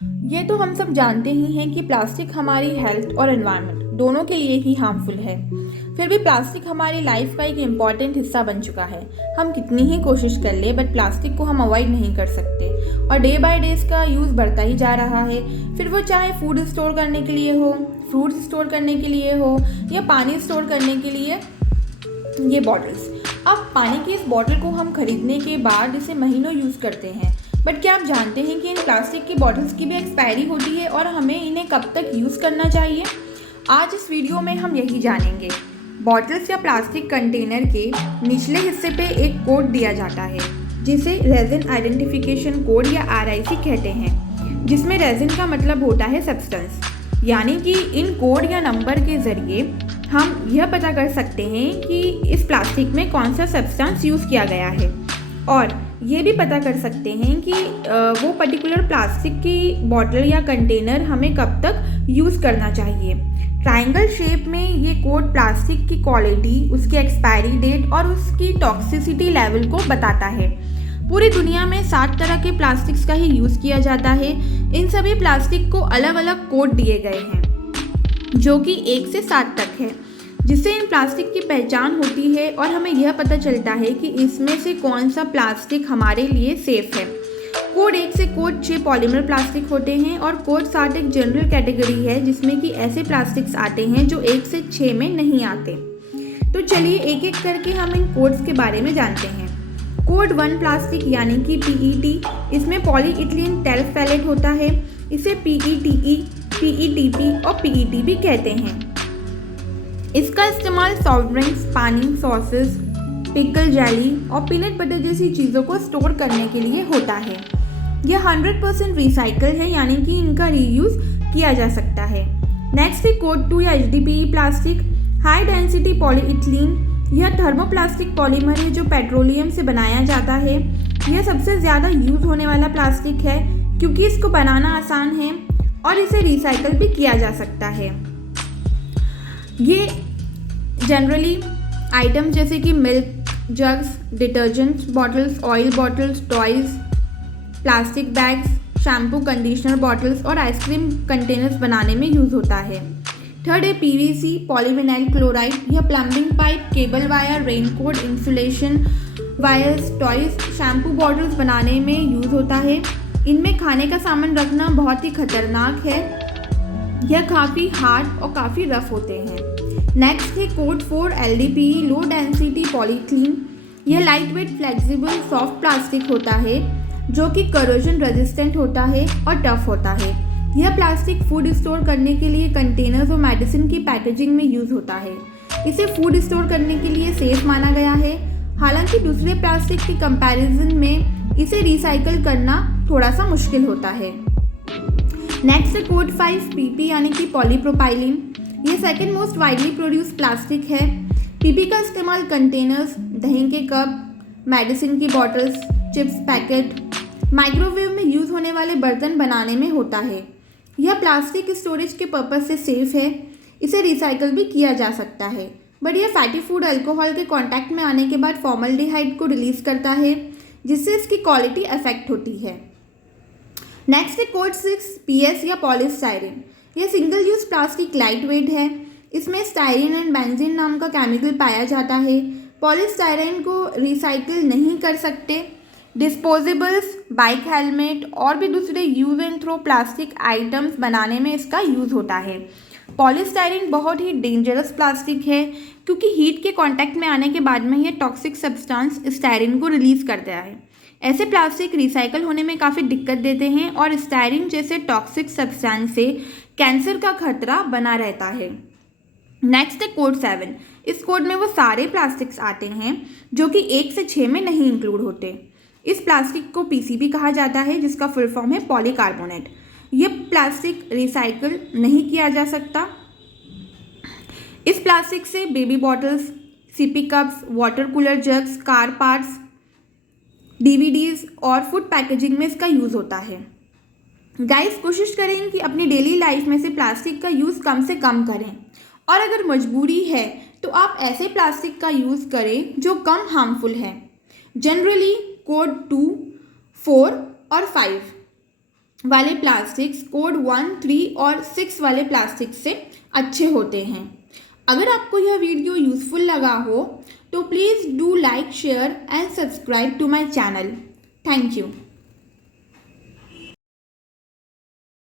ये तो हम सब जानते ही हैं कि प्लास्टिक हमारी हेल्थ और एनवायरनमेंट दोनों के लिए ही हार्मफुल है। फिर भी प्लास्टिक हमारी लाइफ का एक इम्पॉर्टेंट हिस्सा बन चुका है। हम कितनी ही कोशिश कर ले बट प्लास्टिक को हम अवॉइड नहीं कर सकते और डे बाय डे इसका यूज़ बढ़ता ही जा रहा है। फिर वो चाहे फूड स्टोर करने के लिए हो, फ्रूट्स स्टोर करने के लिए हो या पानी स्टोर करने के लिए ये बॉटल्स। अब पानी की इस बॉटल को हम खरीदने के बाद इसे महीनों यूज़ करते हैं, बट क्या आप जानते हैं कि इन प्लास्टिक की बॉटल्स की भी एक्सपायरी होती है और हमें इन्हें कब तक यूज़ करना चाहिए? आज इस वीडियो में हम यही जानेंगे। बॉटल्स या प्लास्टिक कंटेनर के निचले हिस्से पे एक कोड दिया जाता है जिसे रेजिन आइडेंटिफिकेशन कोड या RIC कहते हैं, जिसमें रेजिन का मतलब होता है सब्सटेंस। यानी कि इन कोड या नंबर के ज़रिए हम यह पता कर सकते हैं कि इस प्लास्टिक में कौन सा सब्सटेंस यूज़ किया गया है और ये भी पता कर सकते हैं कि वो पर्टिकुलर प्लास्टिक की बॉटल या कंटेनर हमें कब तक यूज़ करना चाहिए। ट्रायंगल शेप में ये कोड प्लास्टिक की क्वालिटी, उसकी एक्सपायरी डेट और उसकी टॉक्सिसिटी लेवल को बताता है। पूरी दुनिया में 60 तरह के प्लास्टिक्स का ही यूज़ किया जाता है। इन सभी प्लास्टिक को अलग अलग कोड दिए गए हैं जो कि 1 से 7 तक है, जिससे इन प्लास्टिक की पहचान होती है और हमें यह पता चलता है कि इसमें से कौन सा प्लास्टिक हमारे लिए सेफ है। कोड 1 से कोड 6 पॉलीमर प्लास्टिक होते हैं और कोड 7 एक जनरल कैटेगरी है जिसमें कि ऐसे प्लास्टिक्स आते हैं जो 1 से 6 में नहीं आते। तो चलिए एक एक करके हम इन कोड्स के बारे में जानते हैं। कोड 1 प्लास्टिक यानी कि PET, इसमें पॉलीइथिलीन टेरफथैलेट होता है। इसे PETE, PETP और PET भी कहते हैं। इसका इस्तेमाल सॉफ्ट ड्रिंक्स, पानी, सॉसेस, पिकल जेली और पीनट बटर जैसी चीज़ों को स्टोर करने के लिए होता है। यह 100% रिसाइकल है, यानी कि इनका रीयूज़ किया जा सकता है। नेक्स्ट है कोड 2 या HDPE plastic, high density polyethylene. यह थर्मोप्लास्टिक पॉलीमर है जो पेट्रोलियम से बनाया जाता है। यह सबसे ज़्यादा यूज़ होने वाला प्लास्टिक है क्योंकि इसको बनाना आसान है और इसे रिसाइकल भी किया जा सकता है। ये जनरली आइटम्स जैसे कि milk jugs, detergents bottles, oil bottles, toys, plastic bags, shampoo, conditioner bottles और आइसक्रीम कंटेनर्स बनाने में यूज़ होता है। थर्ड है PVC, पॉलीविनाइल क्लोराइड। यह plumbing pipe, cable wire, raincoat, insulation wires, toys, shampoo bottles बनाने में यूज़ होता है। इनमें खाने का सामान रखना बहुत ही खतरनाक है। यह काफ़ी हार्ड और काफ़ी रफ होते हैं। नेक्स्ट है code 4 LDPE, low density polythene. यह light weight, flexible, soft plastic होता है जो कि करोजन रेजिस्टेंट होता है और टफ होता है। यह प्लास्टिक फूड स्टोर करने के लिए, कंटेनर्स और मेडिसिन की पैकेजिंग में यूज़ होता है। इसे फूड स्टोर करने के लिए सेफ माना गया है। हालांकि दूसरे प्लास्टिक की कंपैरिजन में इसे रिसाइकल करना थोड़ा सा मुश्किल होता है। नेक्स्ट है कोड 5 PP यानी कि पॉलीप्रोपाइलिन। ये second most widely produce plastic है। PP का इस्तेमाल कंटेनर्स, दही के कप, मेडिसिन की बॉटल्स, चिप्स पैकेट, माइक्रोवेव में यूज़ होने वाले बर्तन बनाने में होता है। यह प्लास्टिक स्टोरेज के पर्पज़ से सेफ है। इसे रिसाइकल भी किया जा सकता है, बट यह फैटी फूड अल्कोहल के कांटेक्ट में आने के बाद फॉर्मल्डिहाइड को रिलीज़ करता है जिससे इसकी क्वालिटी अफेक्ट होती है। नेक्स्ट है कोड 6 PS या पॉलीस्टायरीन। यह single use plastic light weight है। इसमें स्टायरीन एंड बेंजीन नाम का केमिकल पाया जाता है। पॉलीस्टायरीन को रिसाइकिल नहीं कर सकते। डिस्पोजेबल्स, बाइक हेलमेट और भी दूसरे use and throw plastic items बनाने में इसका यूज़ होता है। पॉलीस्टायरीन बहुत ही डेंजरस प्लास्टिक है क्योंकि हीट के कांटेक्ट में आने के बाद में यह टॉक्सिक सब्सटेंस स्टायरीन को रिलीज़ करता है। ऐसे प्लास्टिक रिसाइकल होने में काफ़ी दिक्कत देते हैं और स्टायरीन जैसे टॉक्सिक सब्सटेंस से कैंसर का खतरा बना रहता है। नेक्स्ट है कोड 7। इस कोड में वो सारे प्लास्टिक्स आते हैं जो कि 1 से 6 में नहीं इंक्लूड होते। इस प्लास्टिक को PCB कहा जाता है जिसका फुल फॉर्म है पॉलीकार्बोनेट। ये प्लास्टिक रिसाइकल नहीं किया जा सकता। इस प्लास्टिक से baby bottles, CP cups, water cooler jugs, car parts, DVDs और फूड पैकेजिंग में इसका यूज़ होता है। गाइस, कोशिश करें कि अपनी डेली लाइफ में से प्लास्टिक का यूज़ कम से कम करें और अगर मजबूरी है तो आप ऐसे प्लास्टिक का यूज़ करें जो कम हार्मफुल है। जनरली कोड 2, 4 और 5 वाले प्लास्टिक्स कोड 1, 3 और 6 वाले प्लास्टिक से अच्छे होते हैं। अगर आपको यह वीडियो यूज़फुल लगा हो तो please do like, share and subscribe to my channel. Thank you.